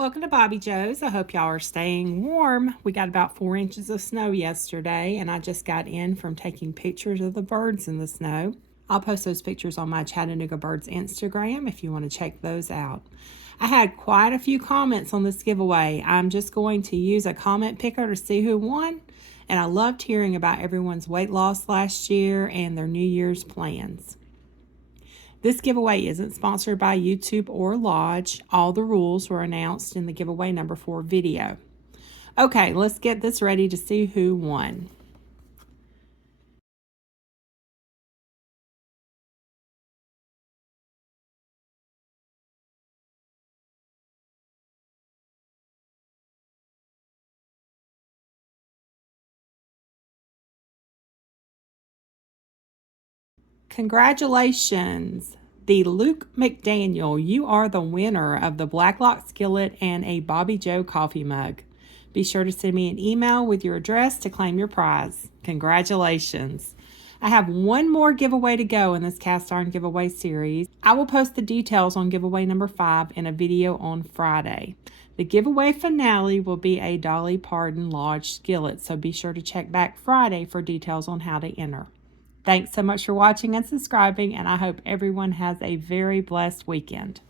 Welcome to Bobbi Jo's. I hope y'all are staying warm. We got about 4 inches of snow yesterday, and I just got in from taking pictures of the birds in the snow. I'll post those pictures on my Chattanooga Birds Instagram if you want to check those out. I had quite a few comments on this giveaway. I'm just going to use a comment picker to see who won, and I loved hearing about everyone's weight loss last year and their New Year's plans. This giveaway isn't sponsored by YouTube or Lodge. All the rules were announced in the giveaway number 4 video. Okay, let's get this ready to see who won. Congratulations, the Luke McDaniel. You are the winner of the Blacklock skillet and a Bobbi Jo coffee mug. Be sure to send me an email with your address to claim your prize. Congratulations. I have one more giveaway to go in this cast iron giveaway series. I will post the details on giveaway number 5 in a video on Friday. The giveaway finale will be a Dolly Parton Lodge skillet, so be sure to check back Friday for details on how to enter. Thanks so much for watching and subscribing, and I hope everyone has a very blessed weekend.